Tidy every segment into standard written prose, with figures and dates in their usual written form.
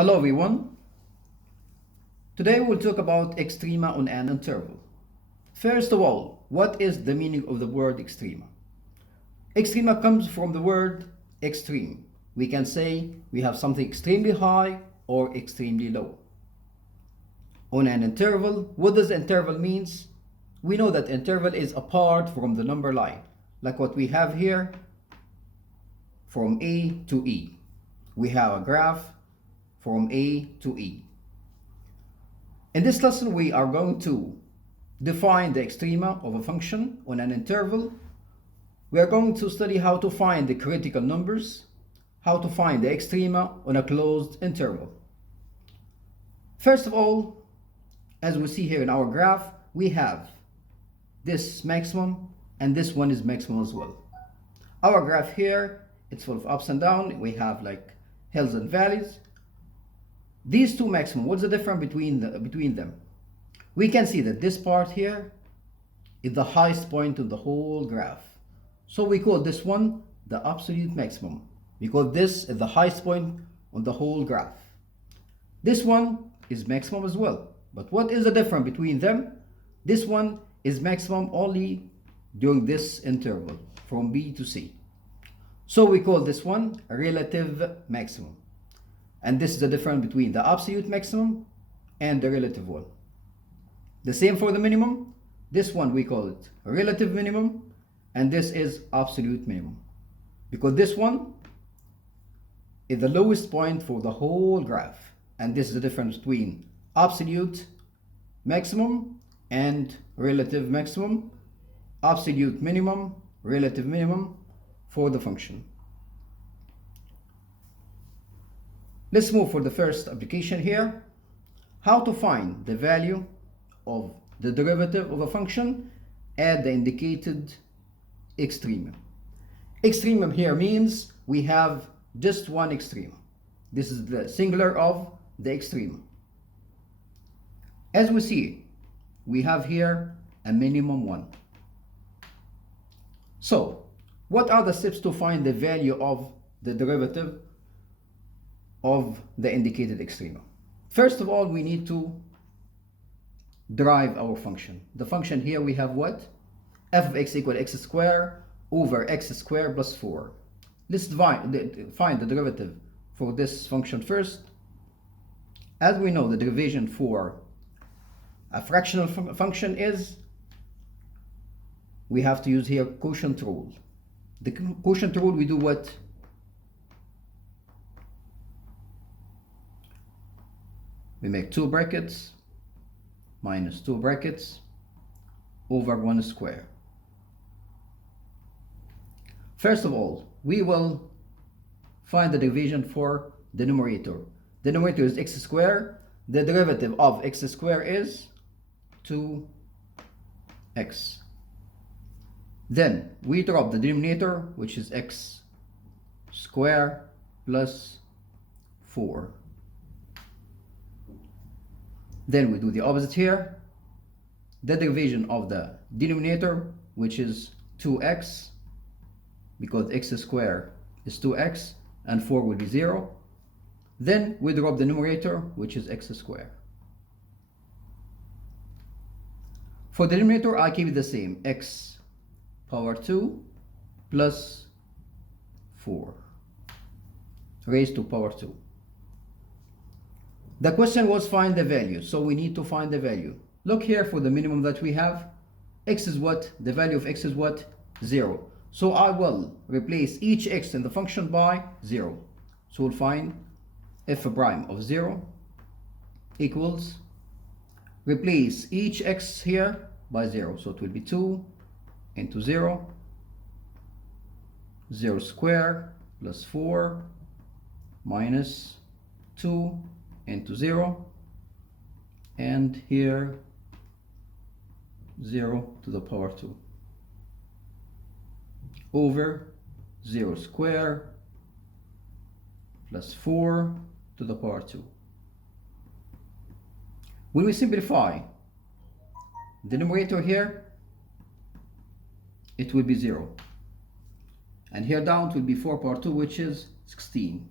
Hello everyone. Today we'll talk about extrema on an interval. First of all, what is the meaning of the word extrema? Extrema comes from the word extreme. We can say we have something extremely high or extremely low. On an interval, what does interval means? We know that interval is apart from the number line, like what we have here from A to E. We have a graph from A to E. In this lesson, we are going to define the extrema of a function on an interval. We are going to study how to find the critical numbers, how to find the extrema on a closed interval. First of all, as we see here in our graph, we have this maximum and this one is maximum as well. Our graph here, it's full of ups and downs. We have like hills and valleys. These two maximum, what's the difference between them? We can see that this part here is the highest point of the whole graph. So we call this one the absolute maximum, because this is the highest point on the whole graph. This one is maximum as well. But what is the difference between them? This one is maximum only during this interval from B to C. So we call this one a relative maximum. And this is the difference between the absolute maximum and the relative one. The same for the minimum. This one we call it a relative minimum, and this is absolute minimum. Because this one is the lowest point for the whole graph. And this is the difference between absolute maximum and relative maximum, absolute minimum, relative minimum for the function. Let's move for the first application here. How to find the value of the derivative of a function at the indicated extremum. Extremum here means we have just one extremum. This is the singular of the extremum. As we see, we have here a minimum one. So, what are the steps to find the value of the derivative of the indicated extrema? First of all, we need to derive our function. The function here we have what? F of x equal x squared over x squared plus 4. Let's find the derivative for this function first. As we know, the derivation for a fractional function is, we have to use here quotient rule. The quotient rule, we do what? We make 2 brackets minus 2 brackets over 1 square. First of all, we will find the division for the numerator. The numerator is x squared. The derivative of x squared is 2x. Then we drop the denominator, which is x squared plus 4. Then we do the opposite here. The division of the denominator, which is 2x, because x squared is 2x, and 4 will be 0. Then we drop the numerator, which is x squared. For the denominator, I keep it the same, x power 2 plus 4 raised to power 2. The question was find the value, so we need to find the value. Look here for the minimum that we have. X is what? The value of x is what? 0. So I will replace each x in the function by 0. So we'll find f prime of 0 equals, replace each x here by 0. So it will be 2 into 0, 0 squared plus 4 minus 2 into 0, and here 0 to the power 2 over 0 squared plus 4 to the power 2. When we simplify the numerator here, it will be 0, and here down it will be 4 power 2, which is 16.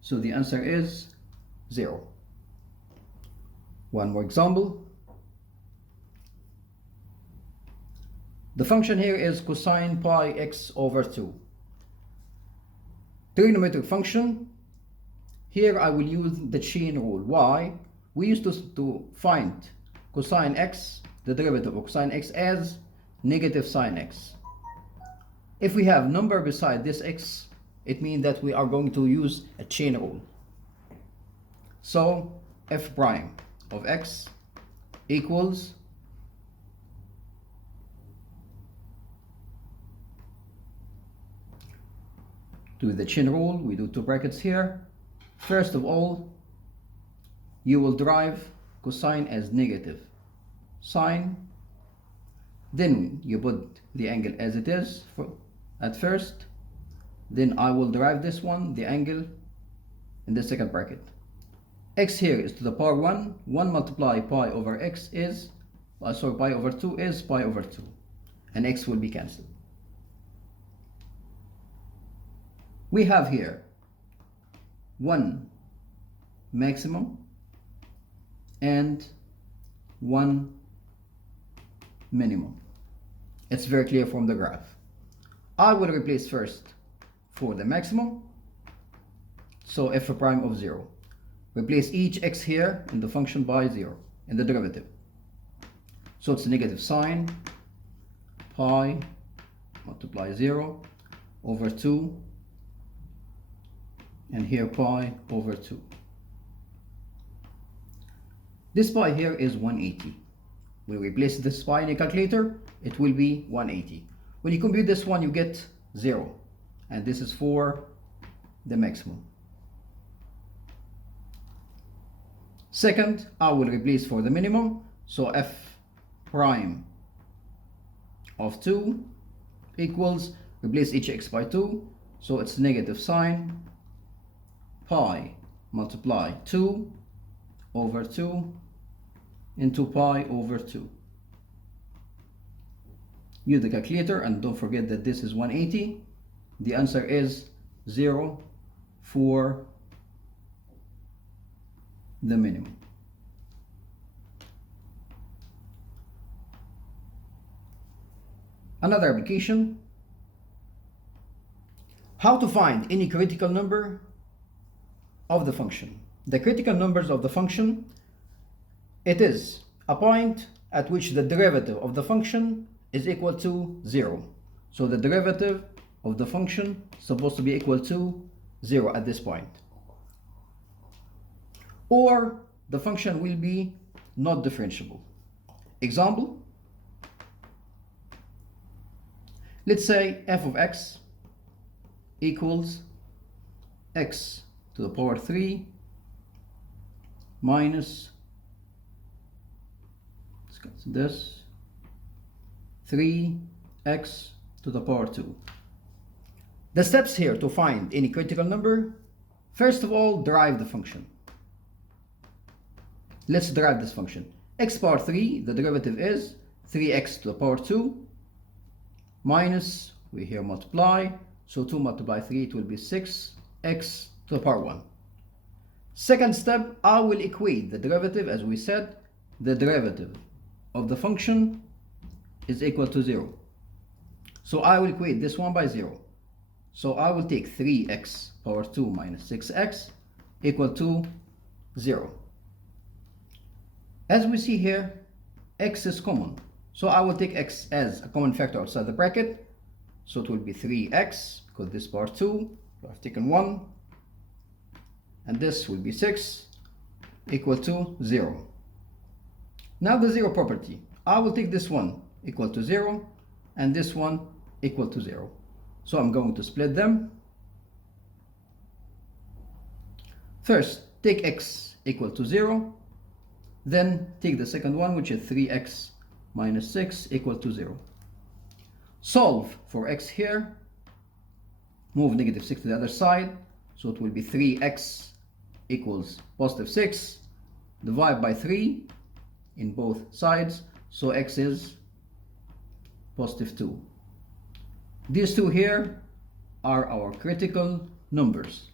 So the answer is 0. One more example. The function here is cosine pi x over 2. Trigonometric function. Here I will use the chain rule. Why? We used to find cosine x, the derivative of cosine x, as negative sine x. If we have number beside this x, it means that we are going to use a chain rule. So f prime of x equals to the chain rule. We do two brackets here. First of all, you will derive cosine as negative sine. Then you put the angle as it is at first. Then I will derive this one, the angle, in the second bracket. X here is to the power 1. 1 multiply pi over x is, pi over 2 is pi over 2. And x will be cancelled. We have here one maximum and one minimum. It's very clear from the graph. I will replace first for the maximum, so f prime of 0. Replace each x here in the function by 0 in the derivative. So it's negative sine pi multiply 0 over 2, and here pi over 2. This pi here is 180. When we replace this pi in a calculator, it will be 180. When you compute this one, you get 0. And this is for the maximum. Second, I will replace for the minimum. So f prime of 2 equals, replace each x by 2. So it's negative sine pi multiply 2 over 2 into pi over 2. Use the calculator and don't forget that this is 180. The answer is 0 for the minimum. Another application. How to find any critical number of the function. The critical numbers of the function, it is a point at which the derivative of the function is equal to 0. So the derivative of the function is supposed to be equal to 0 at this point. Or the function will be not differentiable. Example, let's say f of x equals x to the power 3 minus, this 3x to the power 2. The steps here to find any critical number, first of all, derive the function. Let's derive this function. X power 3, the derivative is 3x to the power 2 minus, we here multiply, so 2 multiply 3, it will be 6x to the power 1. Second step, I will equate the derivative. As we said, the derivative of the function is equal to 0. So I will equate this one by 0. So I will take 3x power 2 minus 6x equal to 0. As we see here, x is common. So I will take x as a common factor outside the bracket. So it will be 3x, because this power 2, I've taken 1. And this will be 6 equal to 0. Now the 0 property. I will take this one equal to 0 and this one equal to 0. So I'm going to split them. First, take x equal to 0. Then take the second one, which is 3x minus 6 equal to 0. Solve for x here. Move negative 6 to the other side. So it will be 3x equals positive 6. Divide by 3 in both sides. So x is positive 2. These two here are our critical numbers.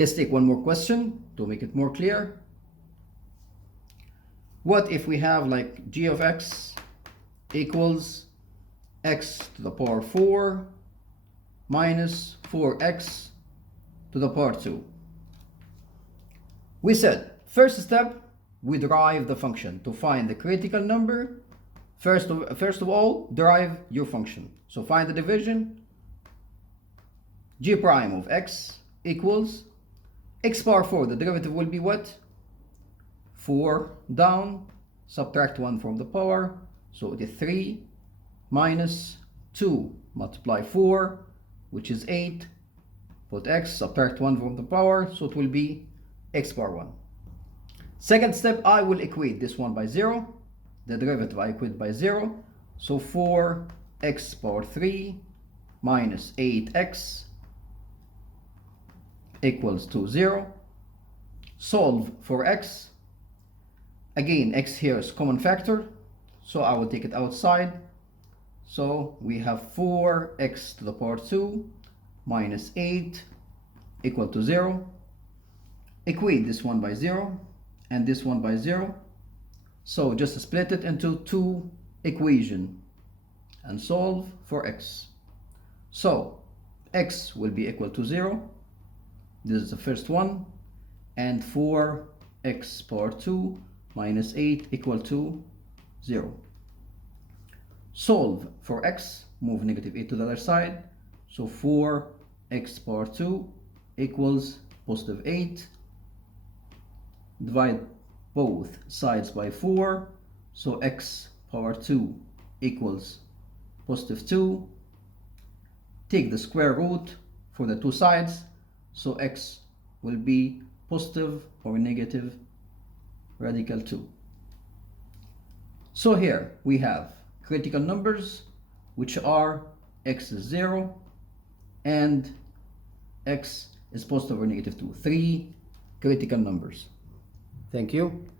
Let's take one more question to make it more clear. What if we have like g of x equals x to the power 4 minus 4x to the power 2? We said, first step, we derive the function. To find the critical number, first of all, derive your function. So find the division. G prime of x equals x power 4. The derivative will be what? 4 down, subtract 1 from the power. So it is 3 minus 2 multiply 4, which is 8. Put x, subtract 1 from the power. So it will be x power 1. Second step, I will equate this one by 0. The derivative I equate by 0. So 4x power 3 minus 8x equals to 0. Solve for x. Again, x here is common factor, so I will take it outside. So we have 4x to the power 2 minus 8 equal to 0. Equate this one by 0 and this one by 0. So just split it into two equations and solve for x. So x will be equal to 0. This is the first one. And 4x power 2 minus 8 equal to 0. Solve for x. Move negative 8 to the other side. So 4x power 2 equals positive 8. Divide both sides by 4. So x power 2 equals positive 2. Take the square root for the two sides. So x will be positive or negative radical 2. So here we have critical numbers, which are x is 0 and x is positive or negative 2. 3 critical numbers. Thank you.